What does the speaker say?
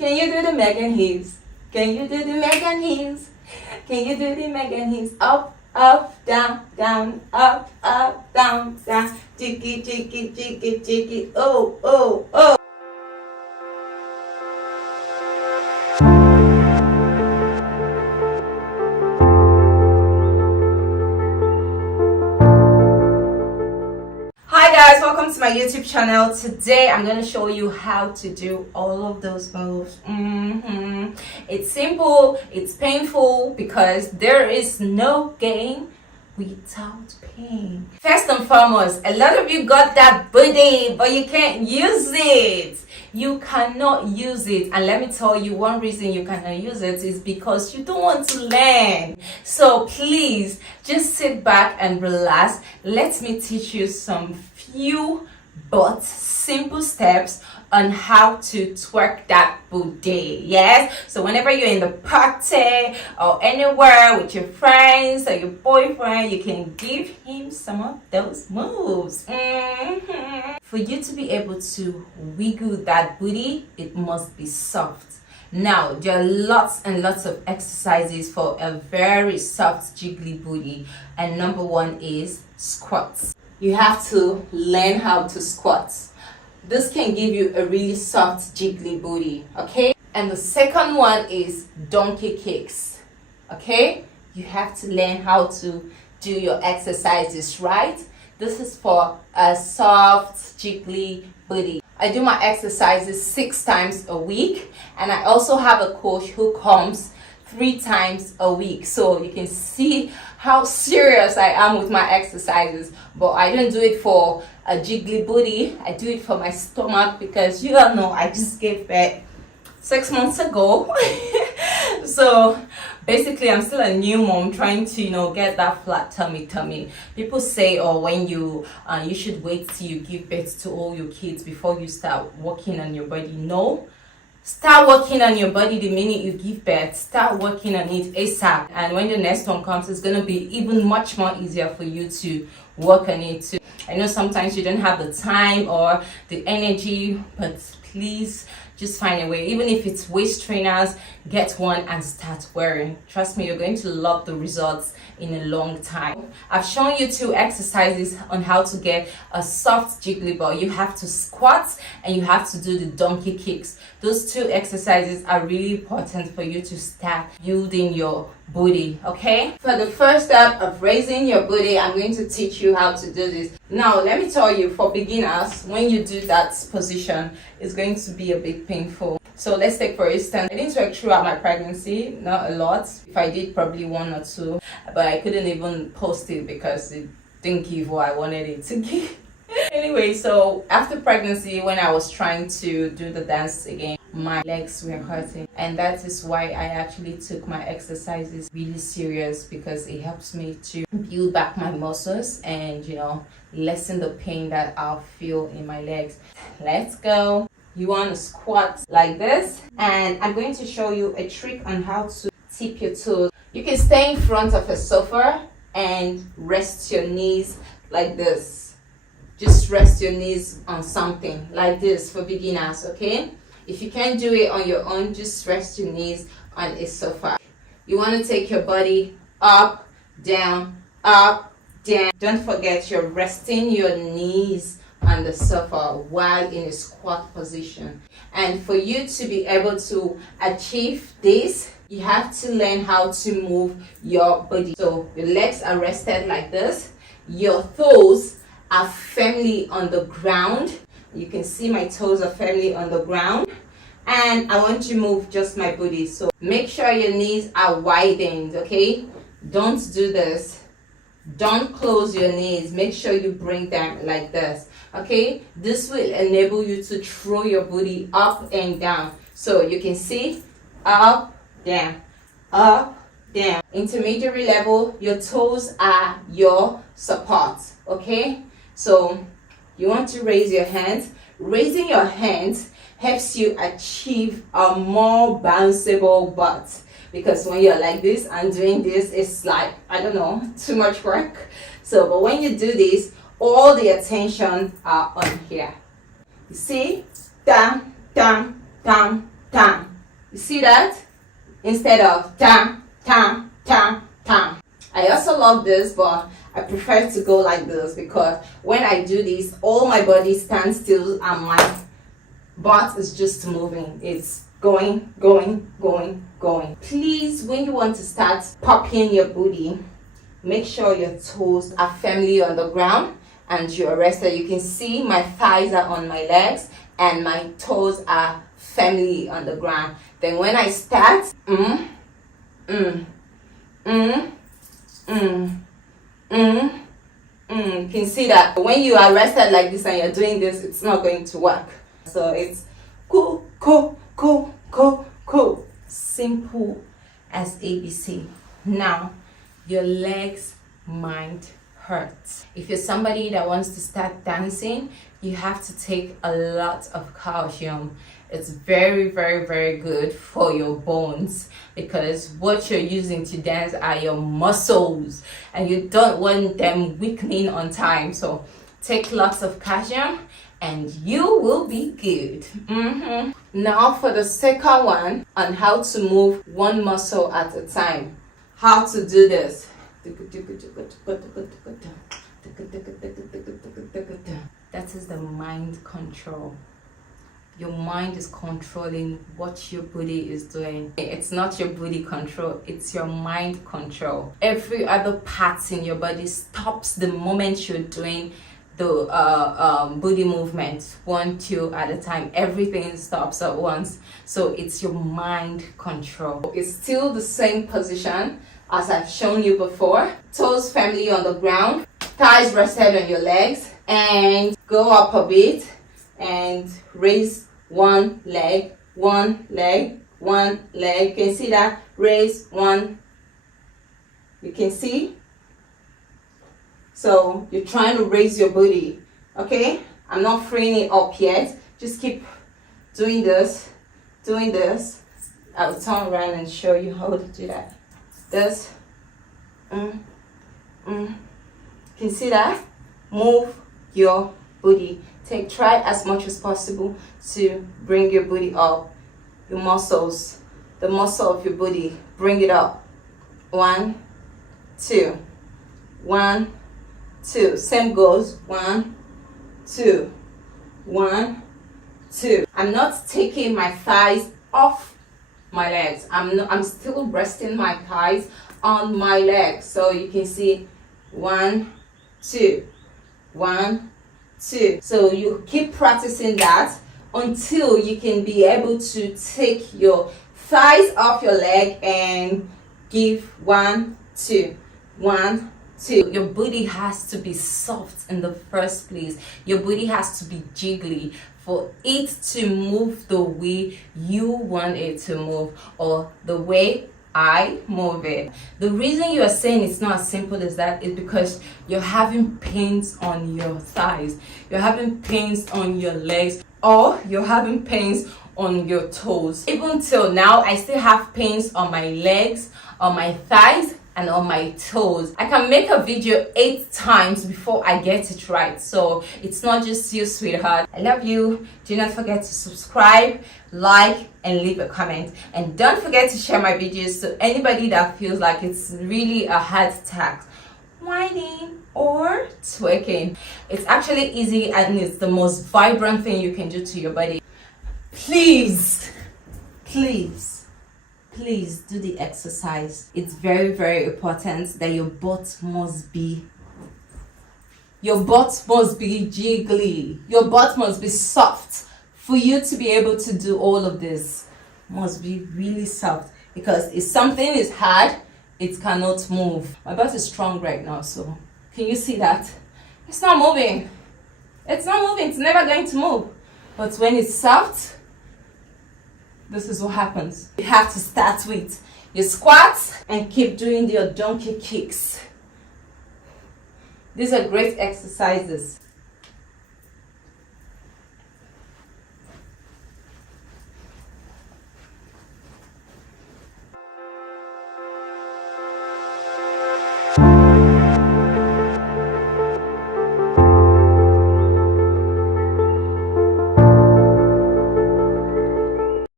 Can you do the Megan hips? Can you do the Megan hips? Can you do the Megan hips? Up, up, down, down, up, down, down. Jiggy, jiggy, jiggy, jiggy. Oh, oh, oh. Hi guys, welcome to my YouTube channel. Today I'm going to show you how to do all of those moves. It's simple, it's painful because there is no gain without pain. First and foremost, a lot of you got that booty but you can't use it. You cannot use it, and let me tell you, one reason you cannot use it is because you don't want to learn. So please just sit back and relax. Let me teach you some few but simple steps on how to twerk that booty. Yes, so whenever you're in the party or anywhere with your friends or your boyfriend, you can give him some of those moves. For you to be able to wiggle that booty, it must be soft. Now, there are lots and lots of exercises for a very soft jiggly booty, and number one is squats. You have to learn how to squat. This can give you a really soft jiggly booty, okay? And the second one is donkey kicks, okay? You have to learn how to do your exercises, right? This is for a soft jiggly booty. I do my exercises 6 times a week, and I also have a coach who comes 3 times a week, so you can see how serious I am with my exercises. But I don't do it for a jiggly booty, I do it for my stomach, because you all know I just gave birth 6 months ago. So basically I'm still a new mom trying to get that flat tummy. People say, oh, when you should wait till you give birth to all your kids before you start working on your body. No, start working on your body the minute you give birth. Start working on it ASAP, and when the next one comes, it's going to be even much more easier for you to work on it too. I know sometimes you don't have the time or the energy, but please just find a way. Even if it's waist trainers, get one and start wearing. Trust me, you're going to love the results in a long time. I've shown you 2 exercises on how to get a soft jiggly ball. You have to squat and you have to do the donkey kicks. Those 2 exercises are really important for you to start building your booty, okay? For the first step of raising your booty, I'm going to teach you how to do this. Now, let me tell you, for beginners, when you do that position, it's going to be a bit painful. So let's take for instance, I didn't twerk throughout my pregnancy, not a lot. If I did, probably 1 or 2, but I couldn't even post it because it didn't give what I wanted it to give. Anyway, so after pregnancy, when I was trying to do the dance again, my legs were hurting, and that is why I actually took my exercises really serious, because it helps me to build back my muscles and lessen the pain that I'll feel in my legs. Let's go. You want to squat like this, and I'm going to show you a trick on how to tip your toes. You can stay in front of a sofa and rest your knees like this. Just rest your knees on something like this for beginners, okay? If you can't do it on your own, just rest your knees on a sofa. You want to take your body up, down, up, down. Don't forget you're resting your knees on the sofa while in a squat position. And for you to be able to achieve this, you have to learn how to move your body. So your legs are rested like this. Your toes are firmly on the ground. You can see my toes are firmly on the ground, and I want to move just my booty. So make sure your knees are widened, okay? Don't do this. Don't close your knees. Make sure you bring them like this, okay? This will enable you to throw your booty up and down. So you can see up, down, up, down. Intermediary level, your toes are your support, okay? So you want to raise your hands. Raising your hands helps you achieve a more bounceable butt, because when you're like this and doing this, it's like, I don't know, too much work. So but when you do this, all the attention are on here. You see? Down, down, down, down. You see that? Instead of tam, tam, tam, tam. I also love this, but I prefer to go like this because when I do this, all my body stands still and my butt is just moving. It's going, going, going, going. Please, when you want to start popping your booty, make sure your toes are firmly on the ground and you're rested. You can see my thighs are on my legs and my toes are firmly on the ground. Then when I start, you can see that when you are rested like this and you're doing this, it's not going to work. So it's cool, cool, cool, cool, cool. Simple as ABC. Now, your legs might hurt. If you're somebody that wants to start dancing, you have to take a lot of calcium. It's very, very, very good for your bones because what you're using to dance are your muscles and you don't want them weakening on time. So take lots of calcium and you will be good. Now for the second one on how to move one muscle at a time. How to do this. That is the mind control. Your mind is controlling what your body is doing. It's not your body control, it's your mind control. Every other part in your body stops the moment you're doing the body movement. 1, 2 at a time. Everything stops at once. So it's your mind control. It's still the same position as I've shown you before. Toes firmly on the ground, thighs rested on your legs, and go up a bit and raise one leg, one leg, one leg. You can see that? Raise one. You can see? So you're trying to raise your booty, okay? I'm not freeing it up yet. Just keep doing this, doing this. I'll turn around and show you how to do that. This. You can see that? Move your booty. Try as much as possible to bring your booty up. Your muscles, the muscle of your booty, bring it up. 1, 2, 1, 2. Same goes. 1, 2, 1, 2. I'm not taking my thighs off my legs. I'm still resting my thighs on my legs. So you can see 1, 2, 1, 2. So you keep practicing that until you can be able to take your thighs off your leg and give 1, 2, 1, 2. Your booty has to be soft in the first place. Your booty has to be jiggly for it to move the way you want it to move or the way I move it. The reason you are saying it's not as simple as that is because you're having pains on your thighs, you're having pains on your legs, or you're having pains on your toes. Even till now, I still have pains on my legs, on my thighs, and on my toes. I can make a video 8 times before I get it right. So it's not just you, sweetheart. I love you. Do not forget to subscribe, like, and leave a comment. And don't forget to share my videos to anybody that feels like it's really a hard task. Whining or twerking. It's actually easy and it's the most vibrant thing you can do to your body. Please do the exercise. It's very, very important that your butt must be jiggly. Your butt must be soft for you to be able to do all of this. Must be really soft, because if something is hard, it cannot move. My butt is strong right now, so can you see that? It's not moving. It's not moving. It's never going to move. But when it's soft, this is what happens. You have to start with your squats and keep doing your donkey kicks. These are great exercises.